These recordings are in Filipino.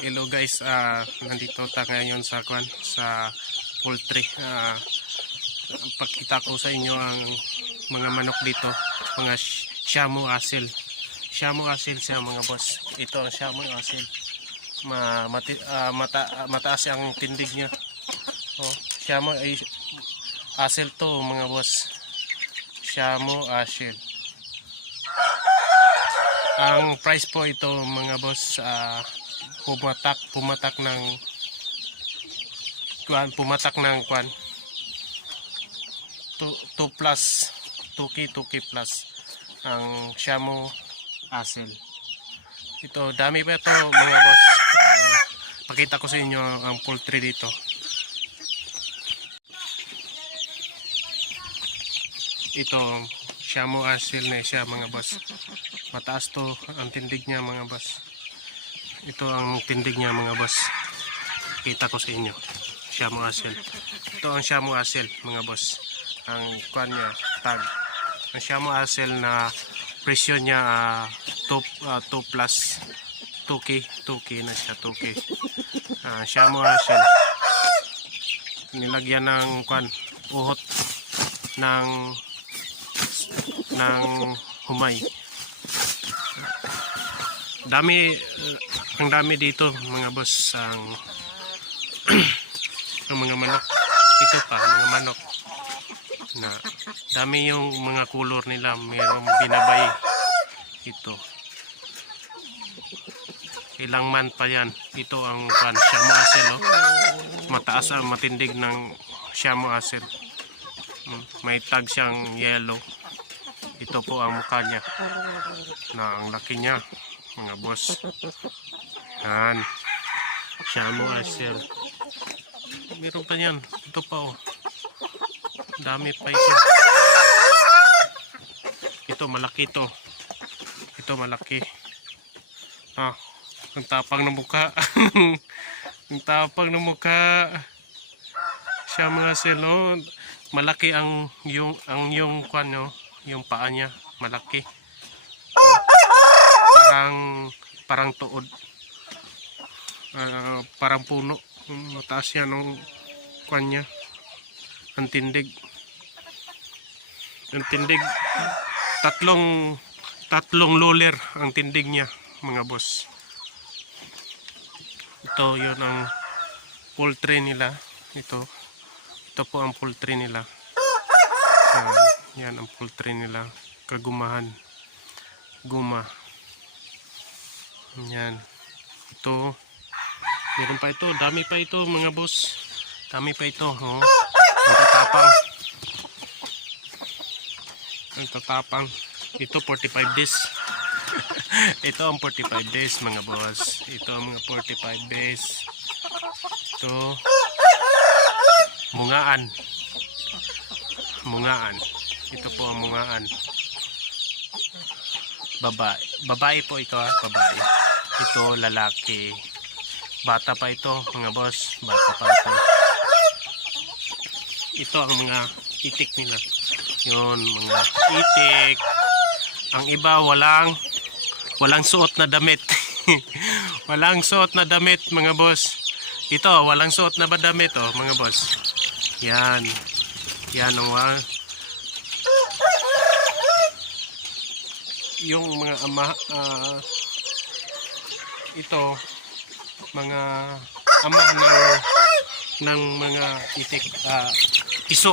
Hello guys, nandito tayo ngayon sa poultry. Pagkita ko sa inyo ang mga manok dito, mga Shamu Asil. Shamu Asil siya mga boss. Ito ang Shamu Asil. Mataas ang tindig niya. Oh, Shamu Asil to mga boss. Shamu Asil. Ang price po ito mga boss, pumatak ng kwan 2 plus 2K plus ang Shamu Asil. Ito dami pa ito mga boss. Pakita ko sa inyo ang poultry dito. Ito Shamu Asil na siya mga boss. Mataas to ang tindig niya mga boss. Ito ang tindig niya mga boss. Kita ko sa inyo. Shamu Asil. Ito ang Shamu Asil mga boss. Ang kwan niya tag. Ang Shamu Asil na presyo niya 2 plus 2K na siya 2K. Shamu Asil. Nilagyan ng kwan uhot ng humay. Ang dami dito mga boss ang mga manok. Ito pa mga manok na dami yung mga kulor nila, mayroong binabay. Ito ilang man pa yan. Ito ang Shamu Asil, oh. Mataas ang matindig ng Shamu Asil. May tag siyang yellow. Ito po ang mukha niya na ang laki niya mga boss. Yan Shamu Asil. Meron pa yan. Ito pa, oh. Dami pa ito. Ito malaki to. Ito malaki. Ang tapang ng mukha. Ang tapang ng mukha. Shamu Asil, oh. Malaki ang yung kwan, no? Yung paa niya malaki. Parang tuod. Parang puno. Mataas yan ang kwan niya. Ang tindig. Ang tindig. Tatlong loler ang tindig niya mga boss. Ito yun ang poultry nila. Ito po ang poultry nila. Yan ang poultry nila. Kagumahan. Guma. Yan. Ito. Meron pa ito. Dami pa ito mga boss. Dami pa ito. Oh. Ang tatapang. Ang tatapang. Ito 45 days. Ito ang 45 days mga boss. Ito ang mga 45 days. Ito. Mungaan. Mungaan. Ito po ang mungaan. Babae po ito, babae. Ito lalaki. Bata pa ito mga boss. Bata pa ito. Ito ang mga itik nila. Yun, mga itik. Ang iba walang suot na damit. Walang suot na damit mga boss. Ito walang suot na damit, oh mga boss. Yan. Yan ang yung mga ito mga ama ng mga itik, iso,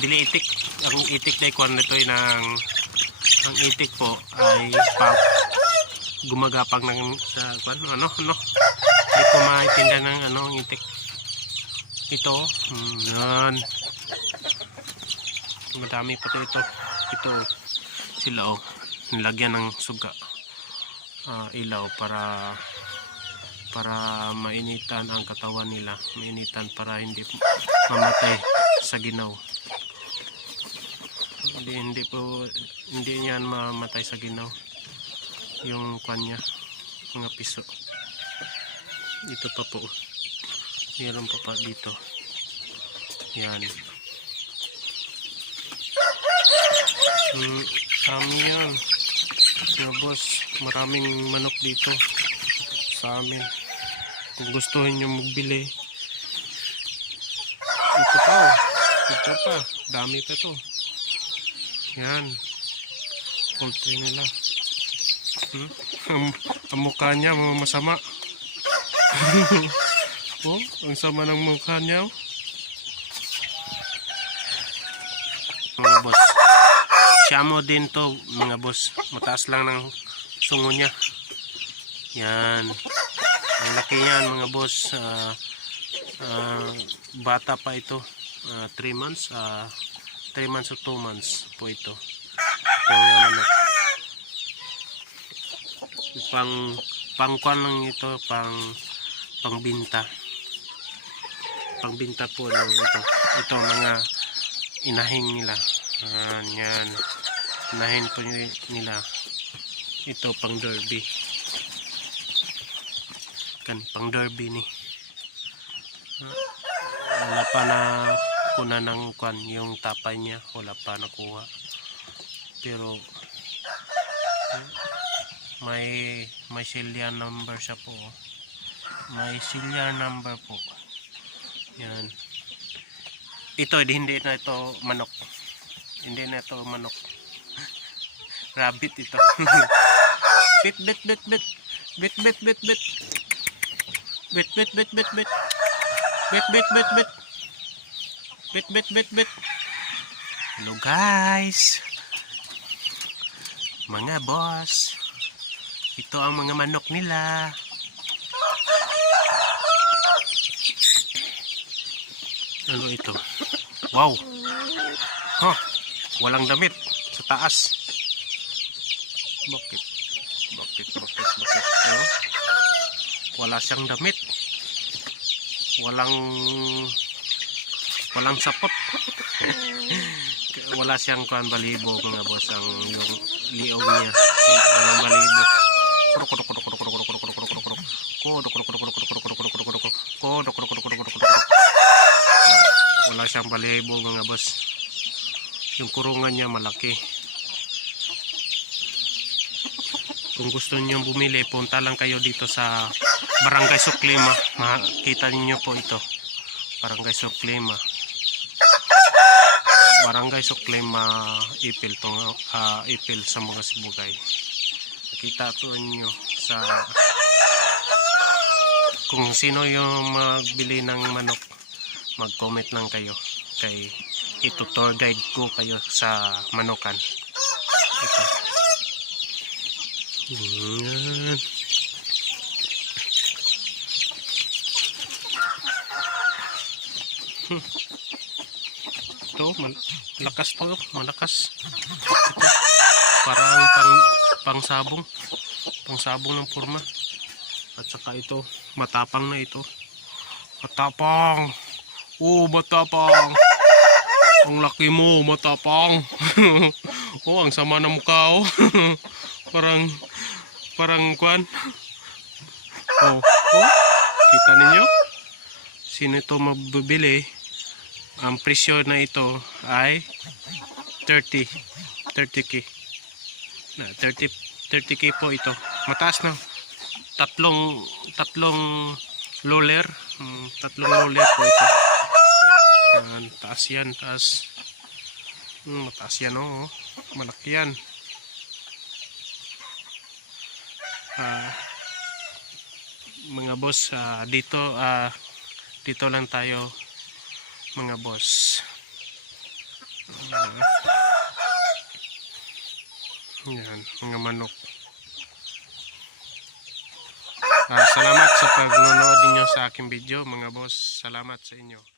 dili itik. Ang itik na ikuan nito ang itik po ay gumagapang ng sa ano ay kumaitinda ng ang itik. Ito yan. Madami pa ito sila, oh. Nilagyan ng suga, ilaw para mainitan ang katawan nila, mainitan para hindi mamatay sa ginaw. Hindi yan mamatay sa ginaw yung kanya, mga piso. Ito pa po, meron pa dito. Yan. Kami yan mga boss, maraming manok dito sa amin. Kung gusto nyo magbili. Ito pa, oh. Ito pa. Dami pa to. Yan. Poultry nila. Ang mukha niya masama. Oh, ang sama ng mukha niya. Mga boss. Shamo din to, mga boss. Mataas lang ng sungo niya. Yan. Ang laki yan, mga boss. Bata pa ito. 3 months. 3 months o 2 months po ito. Pangkuan lang ito, pangbinta. Pangbinta po lang ito. Ito mga inahing nila. Yan. Inahin po nila. Ito pang derby. Pang derby ni. Wala pa na kuna ng kwan yung tapay niya. Wala pa nakuha. Pero may serial number siya po. May serial number po. Yan. Ito hindi na ito manok. Hindi na ito manok. Rabbit ito. Bit. Bit. Hello guys. Mga boss. Ito ang mga manok nila. Ano ito? Wow. Walang damit sa taas. Bakit? Ano? Wala siyang damit. Walang sapot. Wala siyang balibo, mga boss, ang yung liog niya. Walang balibo. Wala siyang balibo, mga boss. Yung kurungan niya malaki. Kung gusto niyo bumili, punta lang kayo dito sa Barangay Suklima. Makita niyo po ito. Barangay Suklima. Barangay Suklima, Ipil sa mga Sibugay. Nakita po niyo sa kung sino yung magbili ng manok, mag-comment lang kayo. Kay ito tour guide ko kayo sa manokan. Ito. Yan. Ito, malakas po, malakas. Ito, parang pangsabong ng forma. At saka ito, matapang na ito. Matapang. Oh, matapang. Ang laki mo, matapang. Oh, ang sama ng mukha, oh. Parang kwan. Oh, kita ninyo? Sino ito mabibili? Ang presyo na ito ay 30k. 30k po ito. Mataas na. Tatlong roller. Tatlong roller po ito. Yan, taas yan, taas. Mataas yan, oh. Malaki yan. Mga boss, dito lang tayo, mga boss. Yan, mga manok. Salamat sa pagnonood niyo sa aking video, mga boss. Salamat sa inyo.